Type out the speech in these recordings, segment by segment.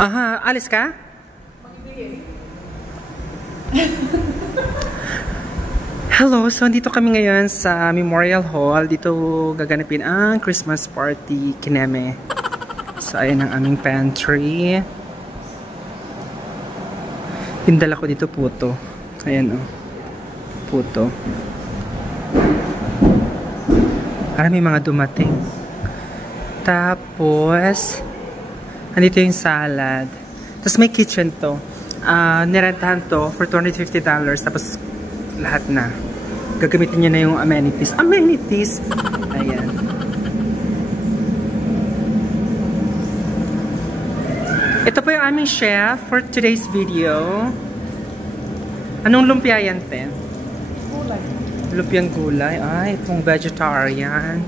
Aha, alis ka? Hello, so andito kami ngayon sa Memorial Hall. Dito gaganapin ang Christmas party kineme. So ayan ang aming pantry. Pindala ko dito puto. Ayan o. Puto. Para may mga dumating. Tapos andito yung salad. Tapos may kitchen to. Nirentahan to for $250. Tapos lahat na. Gagamitin niya na yung amenities. Amenities! Ayan. Ito po yung aming chef for today's video. Anong lumpia yan, te? Gulay. Lumpiang gulay. Ay, itong vegetarian.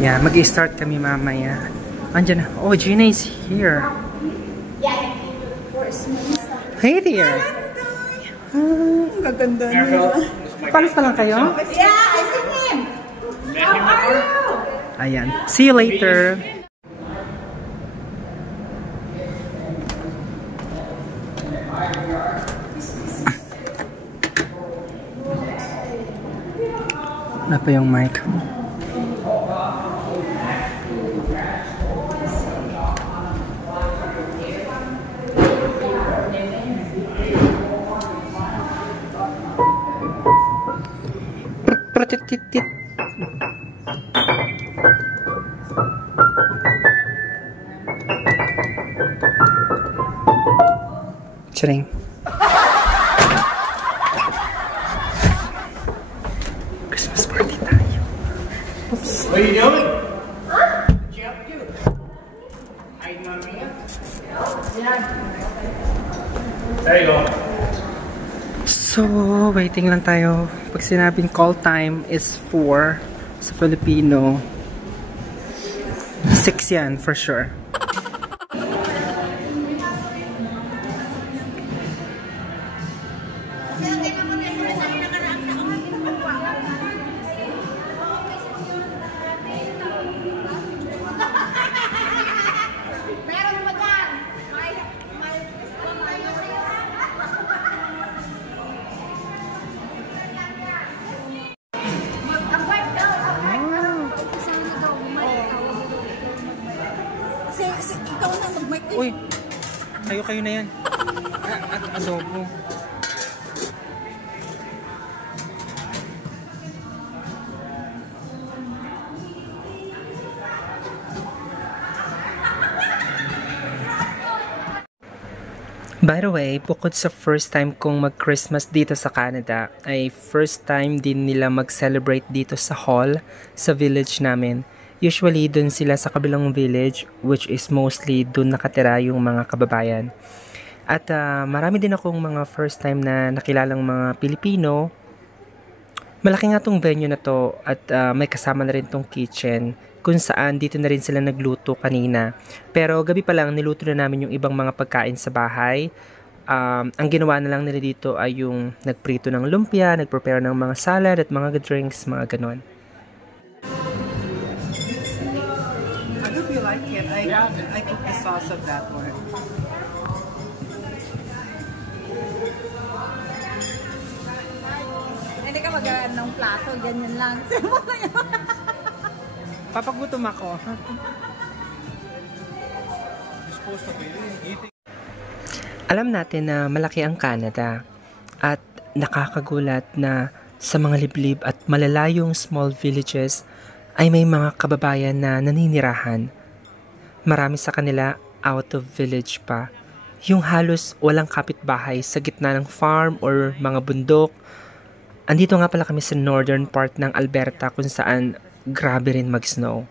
Yeah, mag-i-start kami mamaya. Andiyan na. Oh, Gina is here. Hey there. Gaganda niya. Palis pa lang kayo? Yeah, I see him. How are you? Ayan. See you later. Wala pa yung mic. Pratitit. Charing. Christmas party tayo. Oops. What are you doing? Huh? What'd you have to do? Hiding on me? Yeah. There you go. So, waiting lang tayo. Pag sinabing call time is 4 sa Filipino, 6 yan for sure. Ikaw na mag-mic. Uy, kayo na yan. At adobo. By the way, bukod sa first time kong mag-Christmas dito sa Canada, ay first time din nila mag-celebrate dito sa hall, sa village namin. Usually, dun sila sa kabilang village, which is mostly dun nakatira yung mga kababayan. At marami din akong mga first time na nakilalang mga Pilipino. Malaki nga tong venue na to at may kasama na rin tong kitchen kung saan dito na rin sila nagluto kanina. Pero gabi pa lang niluto na namin yung ibang mga pagkain sa bahay. Ang ginawa na lang nila dito ay yung nagprito ng lumpia, nagprepare ng mga salad at mga drinks, mga ganon. I cook the sauce of that one. Hindi ka mag-aano ng plato, ganyan lang. Papagutom ako. Alam natin na malaki ang Canada at nakakagulat na sa mga liblib at malalayong small villages ay may mga kababayan na naninirahan. Marami sa kanila out of village pa. Yung halos walang kapitbahay sa gitna ng farm or mga bundok. Andito nga pala kami sa northern part ng Alberta kung saan grabe rin mag-snow.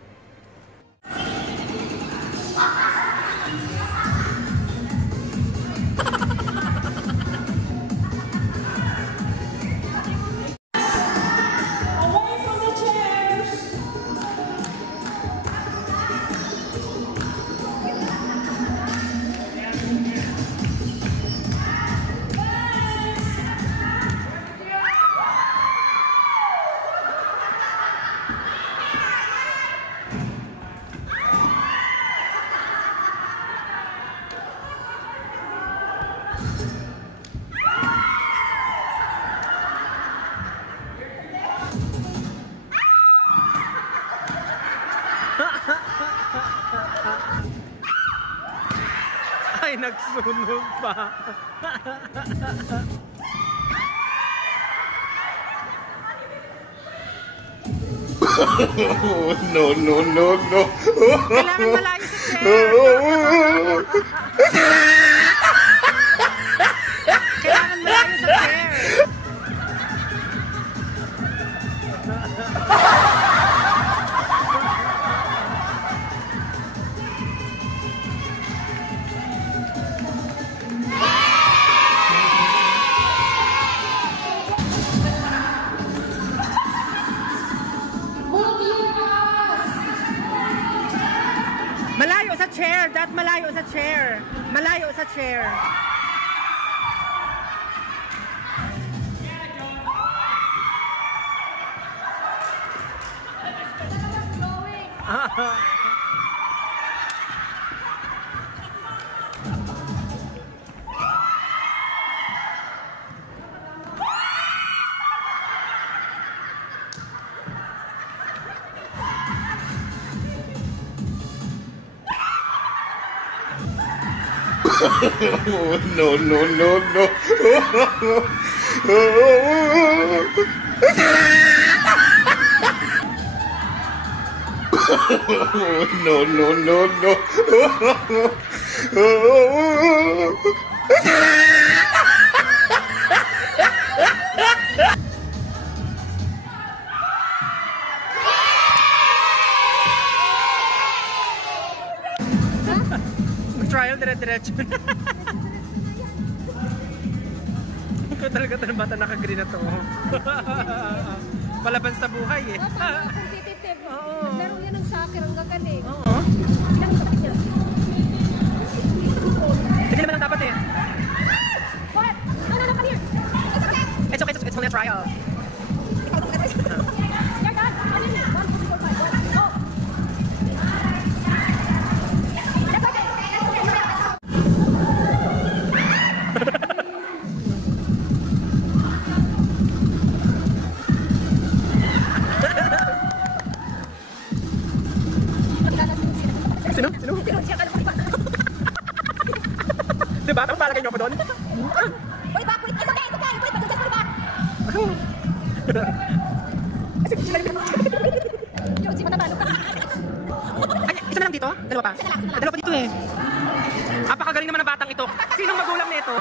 Ay, nagsunog pa. No, no, no, no. Kailangan malayo sa chair. Kailangan malayo sa chair. Malayo sa chair, Dad, malayo sa chair. Malayo sa chair. No, no, no, no. No, no, no, no. Trial, dire-diretso. Ikaw talaga ng bata naka-green na to. Palaban sa buhay eh. Competitive. Laro yan ng soccer, ang gagaling. Oo. Hindi naman ang dapat eh. What? No, come here. It's okay, it's only a trial. You're done. Ano yun? 1, 2, 3, 4, 5. Go. That's okay. Sino? Sino? Diba? Tapos palagay niyo ako doon? Put it back, put it. It's okay, it's okay. Put it back, just put it back. Yung si Manabalo. Ay, isa na lang dito? Dalawa pa? Dalawa pa dito eh. Apakagaling naman ng batang ito. Sinong magulang nito?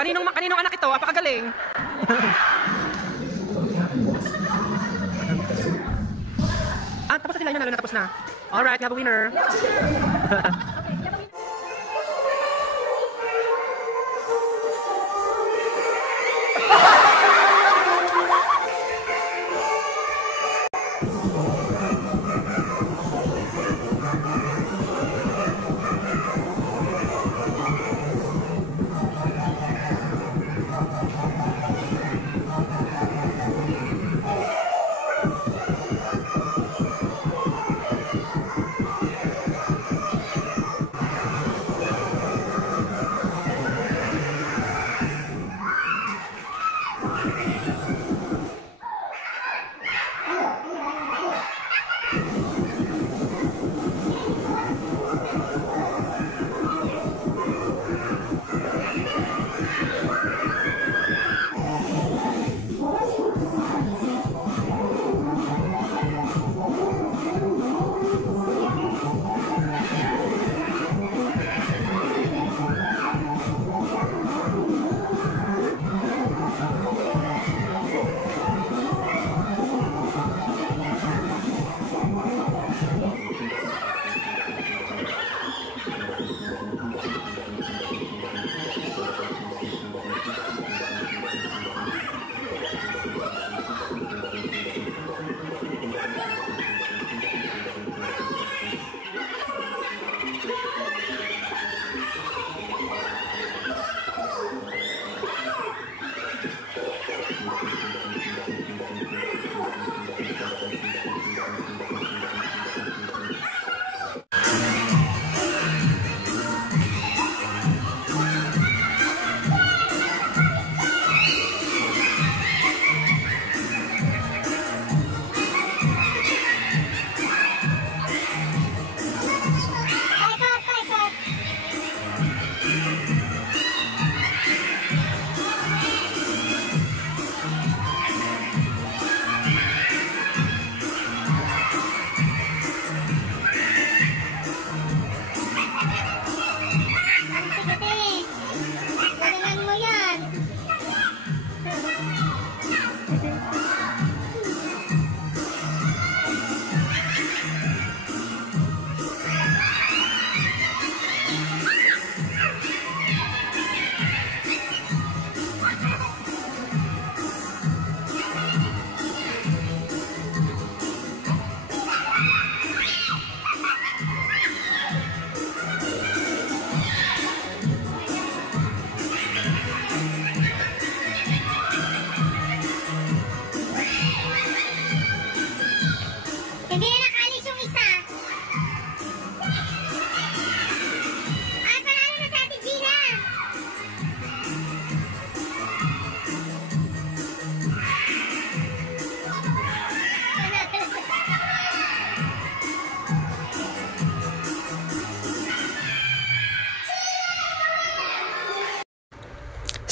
Kaninong anak ito? Apakagaling. Tapos na sila yun, lalo na tapos na. Alright, we have a winner.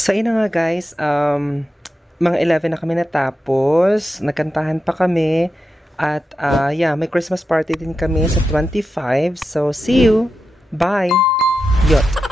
So, yun na nga guys, mga 11 na kami natapos, nagkantahan pa kami, at yeah, may Christmas party din kami sa 25. So, see you! Bye! Yot!